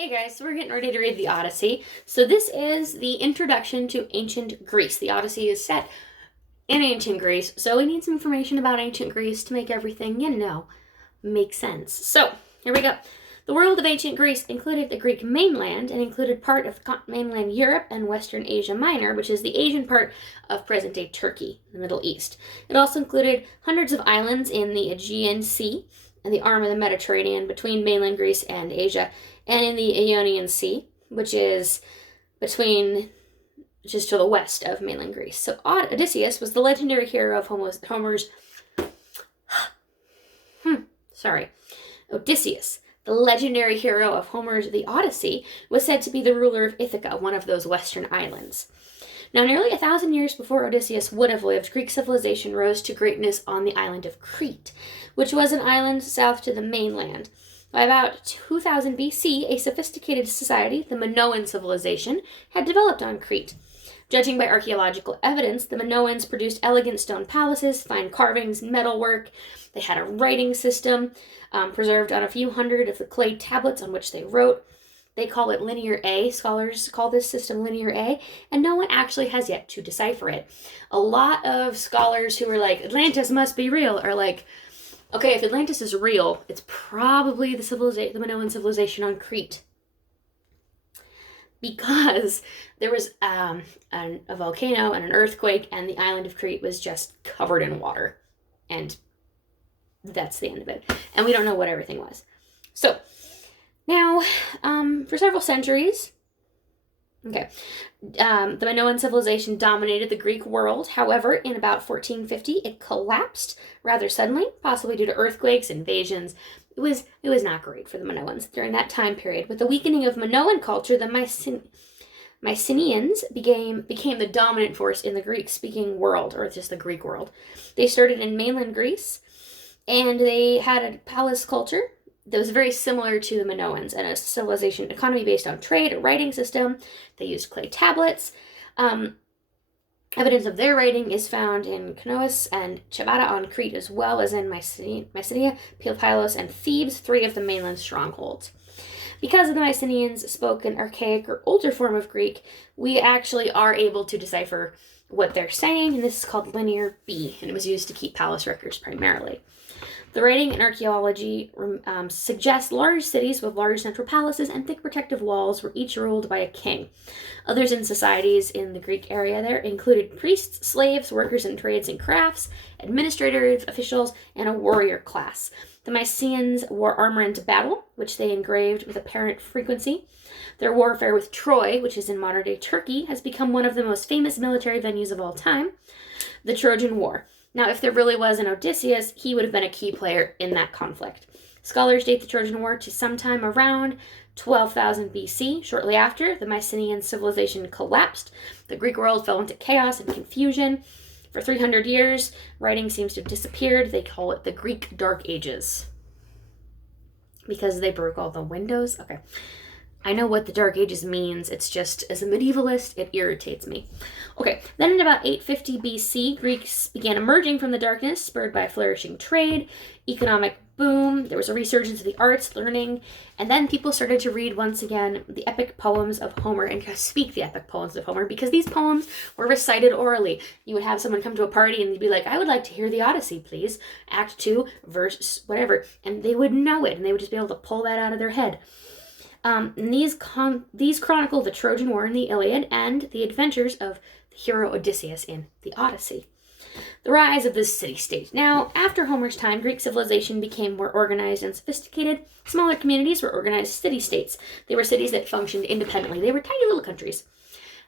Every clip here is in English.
Hey guys, so we're getting ready to read the Odyssey. So this is the introduction to ancient Greece. The Odyssey is set in ancient Greece, so we need some information about ancient Greece to make everything, make sense. So, here we go. The world of ancient Greece included the Greek mainland and included part of mainland Europe and Western Asia Minor, which is the Asian part of present-day Turkey, the Middle East. It also included hundreds of islands in the Aegean Sea and the arm of the Mediterranean between mainland Greece and Asia, and in the Ionian Sea, which is to the west of mainland Greece. So Odysseus was the legendary hero of Odysseus, the legendary hero of Homer's The Odyssey, was said to be the ruler of Ithaca, one of those western islands. Now, nearly 1,000 years before Odysseus would have lived, Greek civilization rose to greatness on the island of Crete, which was an island south to the mainland. By about 2000 BC, a sophisticated society, the Minoan civilization, had developed on Crete. Judging by archaeological evidence, the Minoans produced elegant stone palaces, fine carvings, metalwork. They had a writing system, preserved on a few hundred of the clay tablets on which they wrote. They call it Linear A. Scholars call this system Linear A, and no one actually has yet to decipher it. A lot of scholars who are like, Atlantis must be real, are like, okay, if Atlantis is real, it's probably the Minoan civilization on Crete. Because there was a volcano and an earthquake, and the island of Crete was just covered in water. And that's the end of it. And we don't know what everything was. So, now, for several centuries, the Minoan civilization dominated the Greek world. However, in about 1450, it collapsed rather suddenly, possibly due to earthquakes, invasions. It was not great for the Minoans during that time period. With the weakening of Minoan culture, the Mycenaeans became the dominant force in the Greek-speaking world, or just the Greek world. They started in mainland Greece, and they had a palace culture that was very similar to the Minoans, and a civilization economy based on trade, a writing system. They used clay tablets. Evidence of their writing is found in Knossos and Chavada on Crete, as well as in Mycenae, Pylos, and Thebes, three of the mainland strongholds. Because the Mycenaeans spoke an archaic or older form of Greek, we actually are able to decipher what they're saying, and this is called Linear B, and it was used to keep palace records primarily. The writing and archaeology suggest large cities with large central palaces and thick protective walls were each ruled by a king. Others in societies in the Greek area there included priests, slaves, workers in trades and crafts, administrative officials, and a warrior class. The Mycenaeans wore armor into battle, which they engraved with apparent frequency. Their warfare with Troy, which is in modern-day Turkey, has become one of the most famous military venues of all time, the Trojan War. Now, if there really was an Odysseus, he would have been a key player in that conflict. Scholars date the Trojan War to sometime around 12,000 BC. Shortly after, the Mycenaean civilization collapsed. The Greek world fell into chaos and confusion. For 300 years, writing seems to have disappeared. They call it the Greek Dark Ages. Because they broke all the windows? Okay. I know what the Dark Ages means. It's just, as a medievalist, it irritates me. Okay, then in about 850 BC, Greeks began emerging from the darkness, spurred by flourishing trade, economic boom. There was a resurgence of the arts, learning, and then people started to read once again the epic poems of Homer and speak the epic poems of Homer, because these poems were recited orally. You would have someone come to a party and they'd be like, I would like to hear the Odyssey, please. Act 2, verse whatever. And they would know it, and they would just be able to pull that out of their head. These chronicle the Trojan War in the Iliad and the adventures of the hero Odysseus in the Odyssey. The rise of this city-state. Now, after Homer's time, Greek civilization became more organized and sophisticated. Smaller communities were organized city-states. They were cities that functioned independently. They were tiny little countries.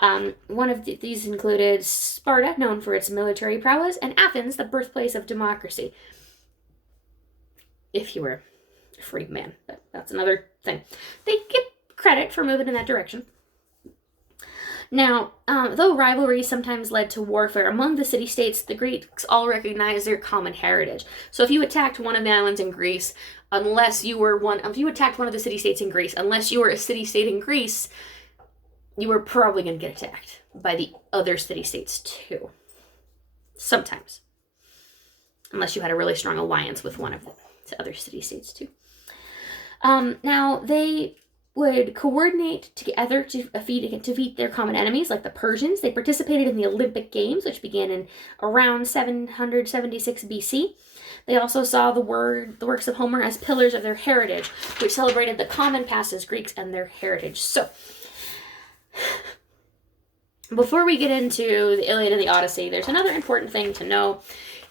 One of these included Sparta, known for its military prowess, and Athens, the birthplace of democracy. If you were a free man, but that's another thing. They get credit for moving in that direction. Now, though rivalry sometimes led to warfare among the city-states, the Greeks all recognized their common heritage. So if you attacked one of the islands in Greece, if you attacked one of the city-states in Greece, unless you were a city-state in Greece, you were probably going to get attacked by the other city-states too. Sometimes. Unless you had a really strong alliance with one of the other city-states too. Now, they would coordinate together to defeat their common enemies, like the Persians. They participated in the Olympic Games, which began in around 776 BC. They also saw the works of Homer as pillars of their heritage, which celebrated the common past as Greeks and their heritage. So, before we get into the Iliad and the Odyssey, there's another important thing to know,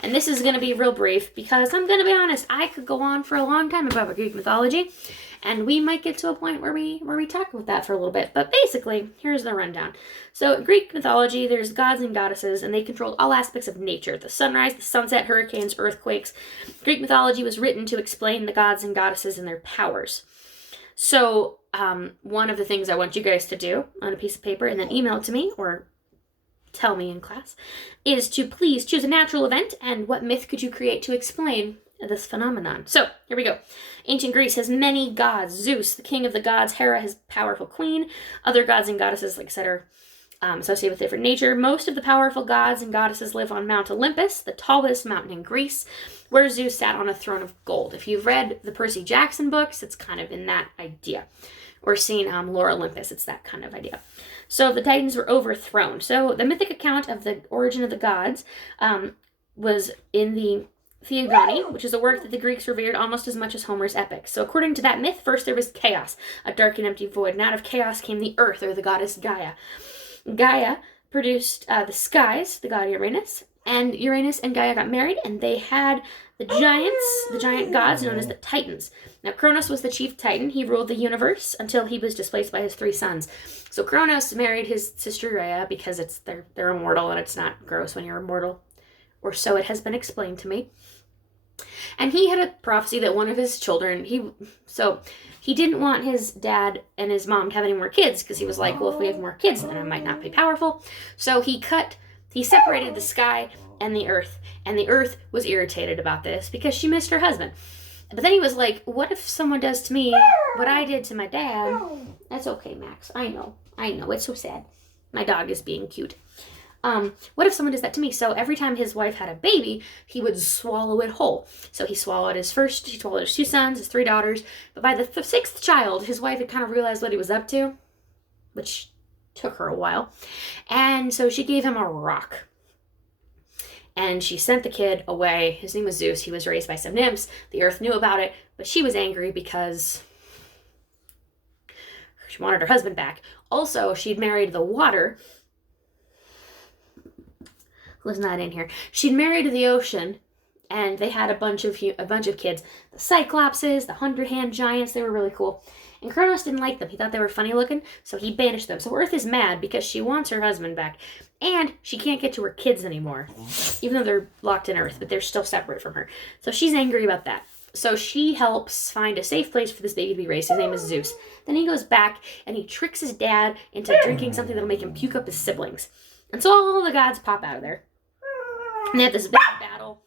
and this is going to be real brief, because I'm going to be honest, I could go on for a long time about Greek mythology, and we might get to a point where we talk about that for a little bit. But basically, here's the rundown. So in Greek mythology, there's gods and goddesses, and they controlled all aspects of nature. The sunrise, the sunset, hurricanes, earthquakes. Greek mythology was written to explain the gods and goddesses and their powers. So one of the things I want you guys to do on a piece of paper and then email it to me or tell me in class is to please choose a natural event and what myth could you create to explain this phenomenon. So here we go. Ancient Greece has many gods. Zeus, the king of the gods. Hera, his powerful queen. Other gods and goddesses, like I said, are associated with different nature. Most of the powerful gods and goddesses live on Mount Olympus, the tallest mountain in Greece, where Zeus sat on a throne of gold. If you've read the Percy Jackson books, it's kind of in that idea. Or seen Lore Olympus, it's that kind of idea. So the Titans were overthrown. So the mythic account of the origin of the gods was in the Theogony, which is a work that the Greeks revered almost as much as Homer's epics. So according to that myth, first there was chaos, a dark and empty void, and out of chaos came the earth, or the goddess Gaia. Gaia produced the skies, the god Uranus, and Uranus and Gaia got married, and they had the giant gods known as the Titans. Now Kronos was the chief Titan. He ruled the universe until he was displaced by his 3 sons. So Kronos married his sister Rhea because they're immortal, and it's not gross when you're immortal, or so it has been explained to me. And he had a prophecy that one of his children, he didn't want his dad and his mom to have any more kids, because he was like, well, if we have more kids, then I might not be powerful. So he separated the sky and the earth was irritated about this because she missed her husband. But then he was like, what if someone does to me what I did to my dad? That's okay, Max. I know. It's so sad. My dog is being cute. What if someone does that to me? So every time his wife had a baby, he would swallow it whole. So he swallowed his 2 sons, his 3 daughters. But by the 6th child, his wife had kind of realized what he was up to, which took her a while. And so she gave him a rock. And she sent the kid away. His name was Zeus. He was raised by some nymphs. The earth knew about it, but she was angry because she wanted her husband back. Also, she'd married the water. Was not in here. She'd married the ocean, and they had a bunch of kids. The Cyclopses, the 100-hand giants, they were really cool. And Kronos didn't like them. He thought they were funny looking, so he banished them. So Earth is mad because she wants her husband back, and she can't get to her kids anymore, even though they're locked in Earth, but they're still separate from her. So she's angry about that. So she helps find a safe place for this baby to be raised. His name is Zeus. Then he goes back, and he tricks his dad into drinking something that'll make him puke up his siblings. And so all the gods pop out of there. And they have this big battle,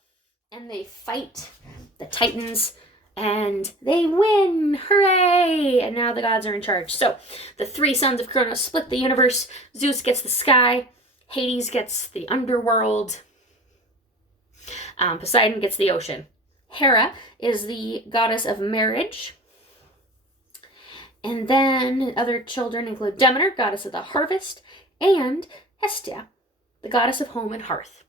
and they fight the Titans, and they win! Hooray! And now the gods are in charge. So, the 3 sons of Kronos split the universe. Zeus gets the sky, Hades gets the underworld, Poseidon gets the ocean. Hera is the goddess of marriage. And then other children include Demeter, goddess of the harvest, and Hestia, the goddess of home and hearth.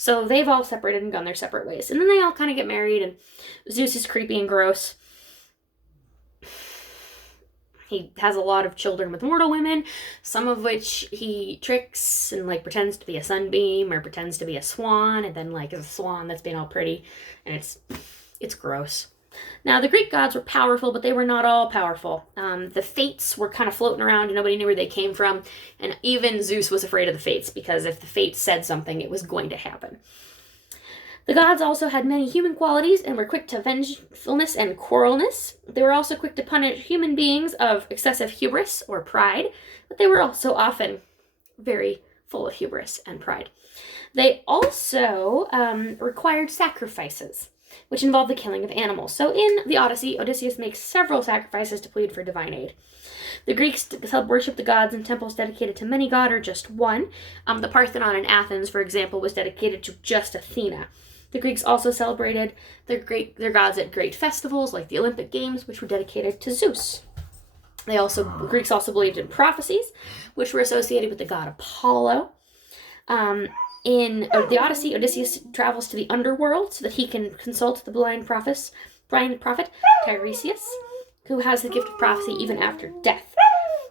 So they've all separated and gone their separate ways. And then they all kind of get married, and Zeus is creepy and gross. He has a lot of children with mortal women, some of which he tricks and pretends to be a sunbeam or pretends to be a swan, and then is a swan that's being all pretty, and it's gross. Now, the Greek gods were powerful, but they were not all powerful. The Fates were kind of floating around, and nobody knew where they came from. And even Zeus was afraid of the Fates, because if the Fates said something, it was going to happen. The gods also had many human qualities and were quick to vengefulness and quarrelness. They were also quick to punish human beings of excessive hubris or pride, but they were also often very full of hubris and pride. They also required sacrifices, which involved the killing of animals. So in the Odyssey, Odysseus makes several sacrifices to plead for divine aid. The Greeks worshipped the gods in temples dedicated to many gods or just one. The Parthenon in Athens, for example, was dedicated to just Athena. The Greeks also celebrated their gods at great festivals like the Olympic Games, which were dedicated to Zeus. Greeks also believed in prophecies, which were associated with the god Apollo. In the Odyssey, Odysseus travels to the underworld so that he can consult the blind prophet Tiresias, who has the gift of prophecy even after death.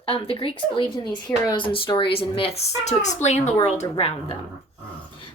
The Greeks believed in these heroes and stories and myths to explain the world around them.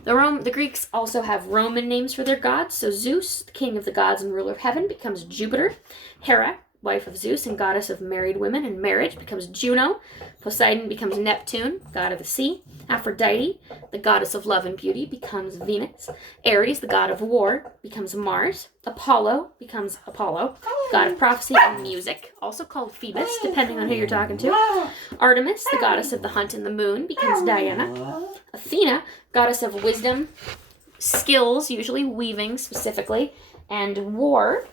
The Greeks also have Roman names for their gods. So Zeus, the king of the gods and ruler of heaven, becomes Jupiter. Hera, wife of Zeus and goddess of married women and marriage, becomes Juno. Poseidon becomes Neptune, god of the sea. Aphrodite, the goddess of love and beauty, becomes Venus. Ares, the god of war, becomes Mars. Apollo becomes Apollo, god of prophecy and music, also called Phoebus, depending on who you're talking to. Artemis, the goddess of the hunt and the moon, becomes Diana. Athena, goddess of wisdom, skills, usually weaving specifically, and war.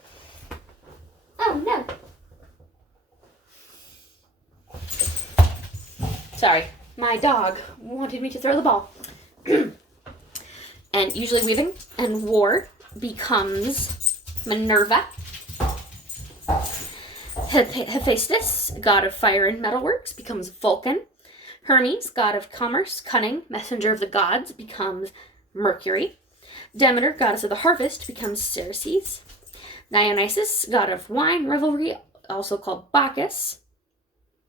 Oh, no. Sorry, my dog wanted me to throw the ball. And usually weaving and war becomes Minerva. Hephaestus, god of fire and metalworks, becomes Vulcan. Hermes, god of commerce, cunning, messenger of the gods, becomes Mercury. Demeter, goddess of the harvest, becomes Ceres. Dionysus, god of wine, revelry, also called Bacchus,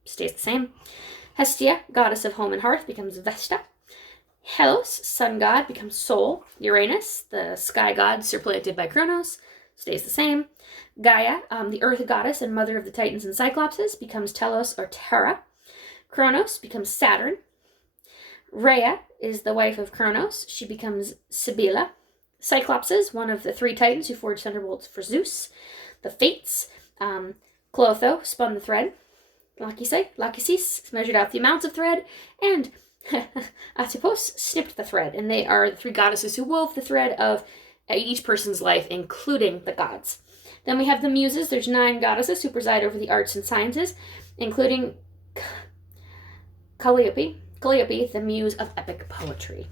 stays the same. Hestia, goddess of home and hearth, becomes Vesta. Helos, sun god, becomes Sol. Uranus, the sky god supplanted by Kronos, stays the same. Gaia, the earth goddess and mother of the Titans and Cyclopses, becomes Telos or Terra. Kronos becomes Saturn. Rhea is the wife of Kronos. She becomes Cybele. Cyclopses, one of the three Titans who forged thunderbolts for Zeus. The Fates, Clotho spun the thread. Lachesis measured out the amounts of thread, and Atropos snipped the thread. And they are the three goddesses who wove the thread of each person's life, including the gods. Then we have the Muses. There's 9 goddesses who preside over the arts and sciences, including Calliope, the muse of epic poetry.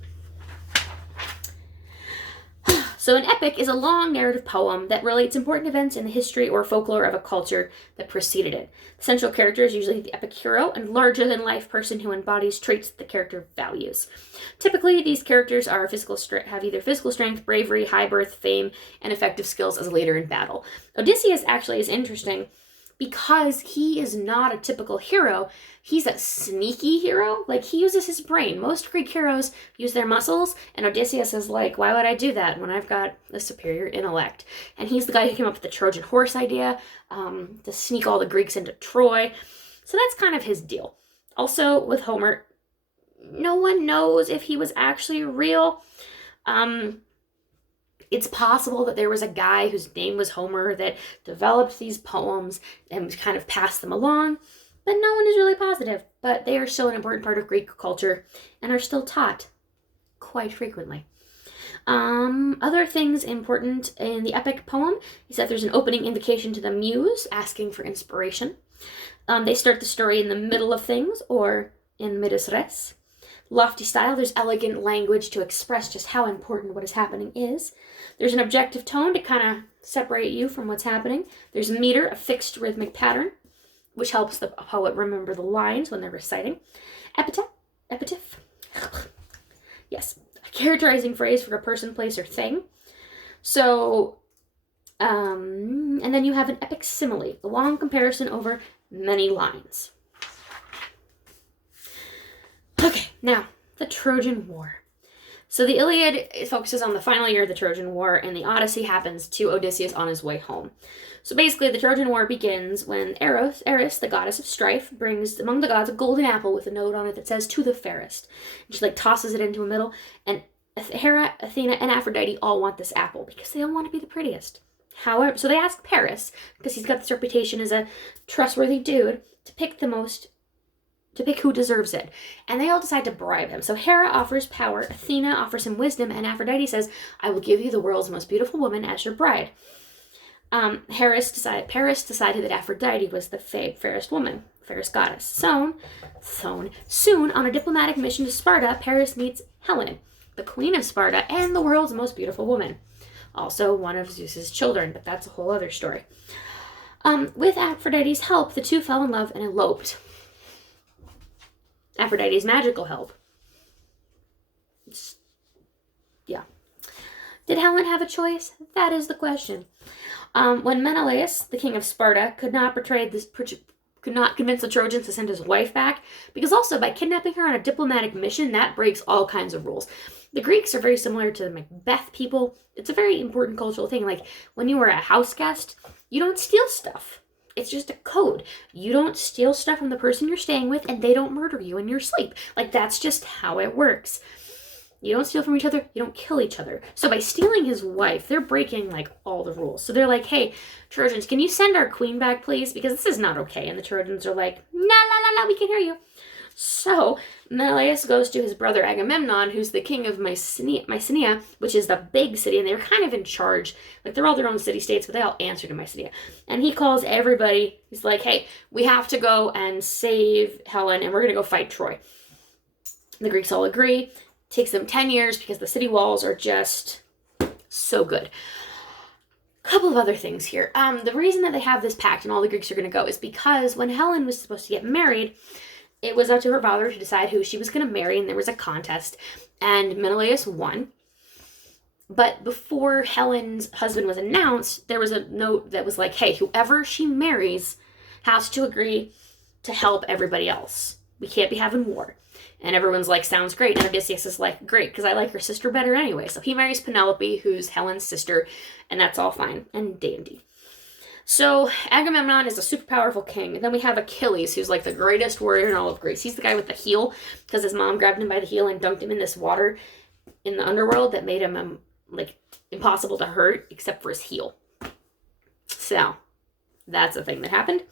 So an epic is a long narrative poem that relates important events in the history or folklore of a culture that preceded it. The central character is usually the epic hero and larger-than-life person who embodies traits that the character values. Typically, these characters have either physical strength, bravery, high birth, fame, and effective skills as a leader in battle. Odysseus actually is interesting because he is not a typical hero. He's a sneaky hero. Like, he uses his brain. Most Greek heroes use their muscles, and Odysseus is like, why would I do that when I've got a superior intellect? And he's the guy who came up with the Trojan horse idea, to sneak all the Greeks into Troy. So that's kind of his deal. Also, with Homer, no one knows if he was actually real. It's possible that there was a guy whose name was Homer that developed these poems and kind of passed them along, but no one is really positive. But they are still an important part of Greek culture and are still taught quite frequently. Other things important in the epic poem is that there's an opening invocation to the muse asking for inspiration. They start the story in the middle of things, or in medias res. Lofty style, there's elegant language to express just how important what is happening is. There's an objective tone to kind of separate you from what's happening. There's meter, a fixed rhythmic pattern, which helps the poet remember the lines when they're reciting. Epitaph. Yes, a characterizing phrase for a person, place, or thing. So, and then you have an epic simile, a long comparison over many lines. Okay, now, the Trojan War. So the Iliad focuses on the final year of the Trojan War, and the Odyssey happens to Odysseus on his way home. So basically, the Trojan War begins when Eris, the goddess of strife, brings among the gods a golden apple with a note on it that says, "To the fairest." And she tosses it into a middle, and Hera, Athena, and Aphrodite all want this apple because they all want to be the prettiest. However, so they ask Paris, because he's got this reputation as a trustworthy dude, to pick who deserves it. And they all decide to bribe him. So Hera offers power, Athena offers him wisdom, and Aphrodite says, "I will give you the world's most beautiful woman as your bride." Paris decided that Aphrodite was the fairest woman, fairest goddess. Soon, on a diplomatic mission to Sparta, Paris meets Helen, the queen of Sparta and the world's most beautiful woman. Also one of Zeus's children, but that's a whole other story. With Aphrodite's help, the two fell in love and eloped. Aphrodite's magical help. Yeah. Did Helen have a choice? That is the question. When Menelaus, the king of Sparta, could not convince the Trojans to send his wife back, because also by kidnapping her on a diplomatic mission, that breaks all kinds of rules. The Greeks are very similar to the Macbeth people. It's a very important cultural thing. Like, when you are a house guest, you don't steal stuff. It's just a code. You don't steal stuff from the person you're staying with, and they don't murder you in your sleep. Like, that's just how it works. You don't steal from each other. You don't kill each other. So by stealing his wife, they're breaking, like, all the rules. So they're like, hey, Trojans, can you send our queen back, please? Because this is not okay. And the Trojans are like, no, we can hear you. So Menelaus goes to his brother Agamemnon, who's the king of Mycenae, which is the big city, and they're kind of in charge. Like, they're all their own city-states, but they all answer to Mycenae. And he calls everybody. He's like, hey, we have to go and save Helen, and we're going to go fight Troy. The Greeks all agree. Takes them 10 years because the city walls are just so good. Couple of other things here. The reason that they have this pact and all the Greeks are going to go is because when Helen was supposed to get married, it was up to her father to decide who she was going to marry, and there was a contest, and Menelaus won. But before Helen's husband was announced, there was a note that was like, hey, whoever she marries has to agree to help everybody else. We can't be having war. And everyone's like, sounds great. And Odysseus is like, great, because I like her sister better anyway. So he marries Penelope, who's Helen's sister, and that's all fine and dandy. So Agamemnon is a super powerful king. And then we have Achilles, who's like the greatest warrior in all of Greece. He's the guy with the heel, because his mom grabbed him by the heel and dunked him in this water in the underworld that made him like impossible to hurt except for his heel. So that's a thing that happened.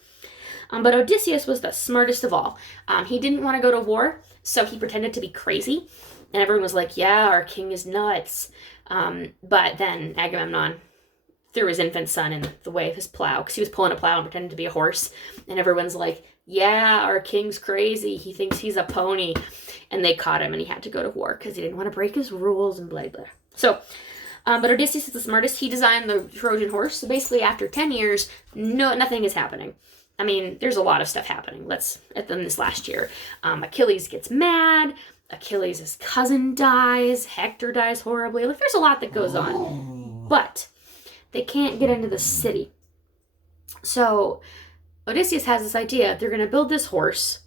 But Odysseus was the smartest of all. He didn't want to go to war, so he pretended to be crazy. And everyone was like, yeah, our king is nuts. But then Agamemnon threw his infant son in the way of his plow, because he was pulling a plow and pretending to be a horse. And everyone's like, yeah, our king's crazy. He thinks he's a pony. And they caught him, and he had to go to war because he didn't want to break his rules and blah, blah. So, but Odysseus is the smartest. He designed the Trojan horse. So basically, after 10 years, nothing is happening. I mean, there's a lot of stuff happening. This last year. Achilles gets mad. Achilles' cousin dies. Hector dies horribly. Like, there's a lot that goes on. But they can't get into the city. So Odysseus has this idea. They're going to build this horse,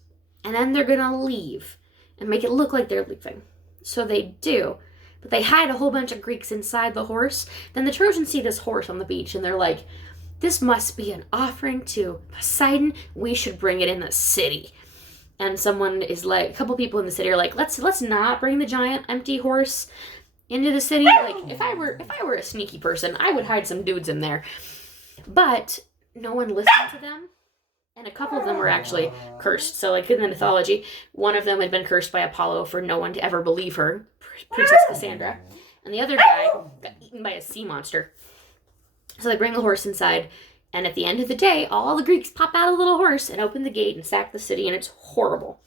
and then they're going to leave and make it look like they're leaving. So they do. But they hide a whole bunch of Greeks inside the horse. Then the Trojans see this horse on the beach, and they're like, this must be an offering to Poseidon. We should bring it in the city. And someone is like, a couple people in the city are like, let's not bring the giant empty horse into the city. Like, if I were a sneaky person, I would hide some dudes in there. But no one listened to them. And a couple of them were actually cursed. So, like, in the mythology, one of them had been cursed by Apollo for no one to ever believe her, Princess Cassandra. And the other guy got eaten by a sea monster. So they bring the horse inside, and at the end of the day, all the Greeks pop out a little horse and open the gate and sack the city, and it's horrible.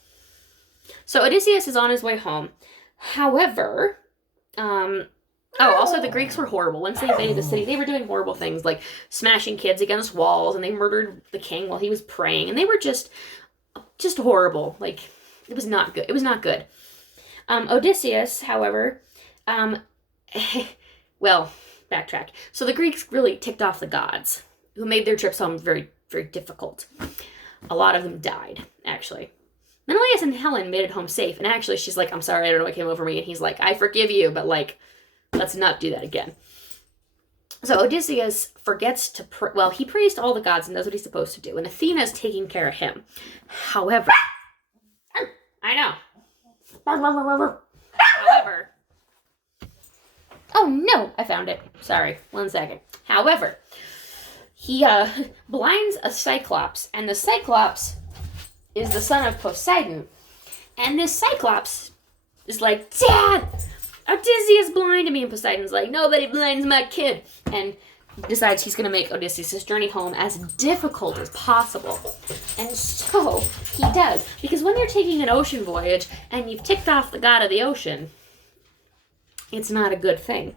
So Odysseus is on his way home. However, also the Greeks were horrible. Once they invaded the city, they were doing horrible things, like smashing kids against walls, and they murdered the king while he was praying, and they were just horrible. Like, it was not good. It was not good. Odysseus, however, backtrack. So the Greeks really ticked off the gods, who made their trips home very, very difficult. A lot of them died, actually. Menelaus and Helen made it home safe, and actually she's like, I'm sorry, I don't know what came over me, and he's like, I forgive you, but like, let's not do that again. So Odysseus forgets to he prays to all the gods and does what he's supposed to do, and Athena's taking care of him. However, I know. However, oh no, I found it. Sorry, 1 second. However, he blinds a Cyclops, and the Cyclops is the son of Poseidon. And this Cyclops is like, Dad, Odysseus blinded me. And Poseidon's like, nobody blinds my kid. And decides he's going to make Odysseus' journey home as difficult as possible. And so he does. Because when you're taking an ocean voyage and you've ticked off the god of the ocean, it's not a good thing.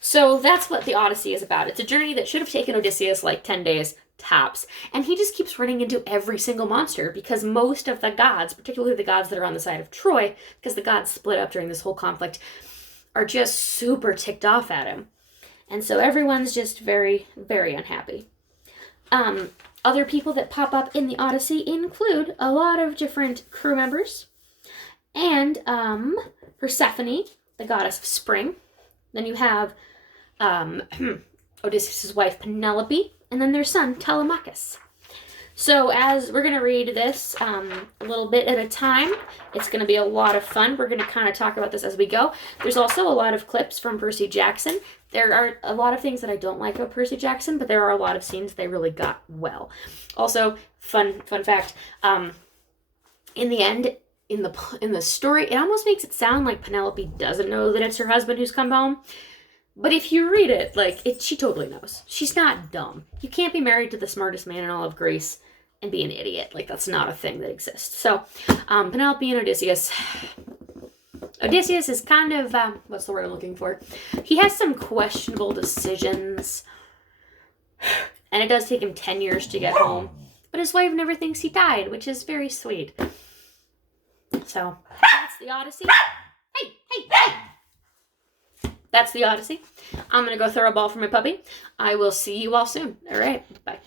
So that's what the Odyssey is about. It's a journey that should have taken Odysseus like 10 days, tops. And he just keeps running into every single monster because most of the gods, particularly the gods that are on the side of Troy, because the gods split up during this whole conflict, are just super ticked off at him. And so everyone's just very, very unhappy. Other people that pop up in the Odyssey include a lot of different crew members. And Persephone, the goddess of spring. Then you have Odysseus' wife Penelope, and then their son Telemachus. So as we're going to read this a little bit at a time, it's going to be a lot of fun. We're going to kind of talk about this as we go. There's also a lot of clips from Percy Jackson. There are a lot of things that I don't like about Percy Jackson, but there are a lot of scenes they really got well. Also, fun fact, in the end, in the story, it almost makes it sound like Penelope doesn't know that it's her husband who's come home. But if you read it, she totally knows. She's not dumb. You can't be married to the smartest man in all of Greece and be an idiot. That's not a thing that exists. So, Penelope and Odysseus. Odysseus is kind of, what's the word I'm looking for? He has some questionable decisions. And it does take him 10 years to get home. But his wife never thinks he died, which is very sweet. So, that's the Odyssey. Hey! That's the Odyssey. I'm going to go throw a ball for my puppy. I will see you all soon. All right. Bye.